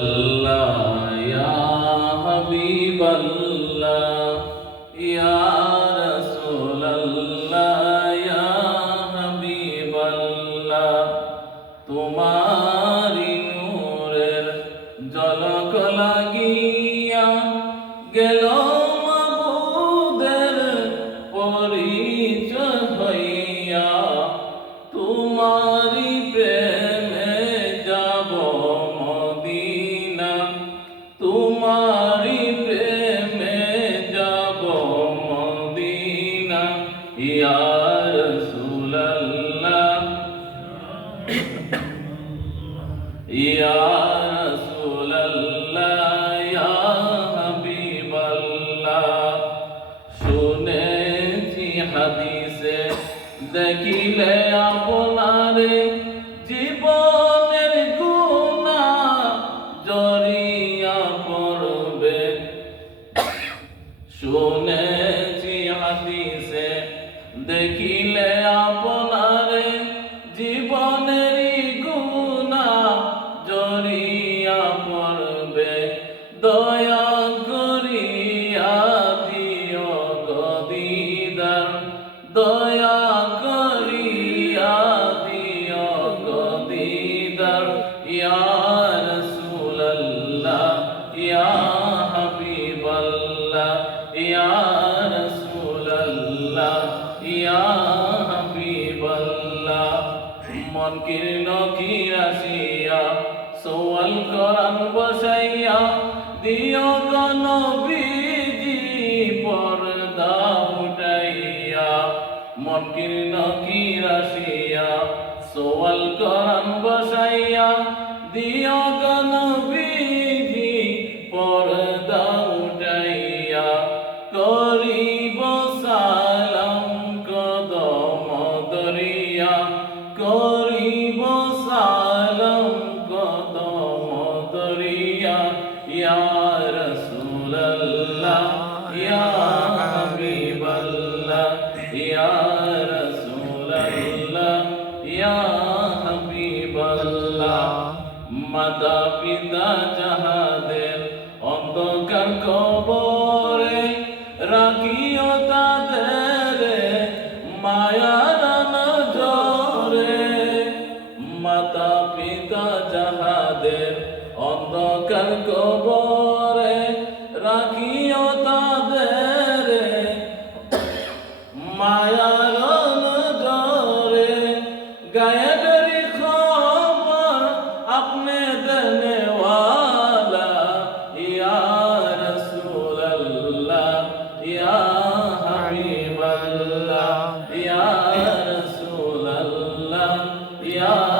Allah ya Habiballah ya Rasulallah ya Habiballah তোমারি নূরের ঝলক লাগিয়া গেল মাবুদের পরিচয় হইয়া তোমারি প্রেমে যাব মদিনা তোমারি প্রেমে যাব মদিনা ইয়া রাসূলুল্লাহ ইয়া রাসূলুল্লাহ ইয়া হাবিবাল্লাহ শুনেছি হাদিসে দেখিলে আপনারে জীবনের গুনাহ জড়িয়া পড়বে শুনেছি হাদিসে দেখিলে আপনারে জীবনের গুনাহ জড়িয়া পড়বে দয়া করিয়া দিও গদিদার দয়া করিয়া দিও গদিদার ইয়া রাসূলুল্লাহ ইয়া হাবিবাল্লাহ ইয়া রাসূলুল্লাহ ইয়া হাবিবাল্লাহ মন কীর্ণ কিরাশিয়া সোয়াল কোরআন বসাইয়া দিও গো নবীজি পর্দা উঠাইয়া মন কীর্ণ কিরাশিয়া সোয়াল কোরআন বসাইয়া দিও গো নবীজি পর্দা উঠাইয়া করিব সালাম কদম দরিয়া করিব সালাম কদম দরিয়া ইয়া রাসূলুল্লাহ ইয়া হাবিবাল্লাহ ইয়া রাসূলুল্লাহ ইয়া হাবিবাল্লাহ মাতা পিতা যাহাদের অন্ধকার কবরে রাখিও তাদের মায়ার নজরে মাতা পিতা যাহাদের অন্ধকার কবরে রাখিও তাদের মায়ার নজরে গায়েবের খবর আপনি দেনে ওয়ালা ইয়া রাসূলুল্লাহ ইয়া হাবিবাল্লাহ ইয়া রাসূলুল্লাহ ইয়া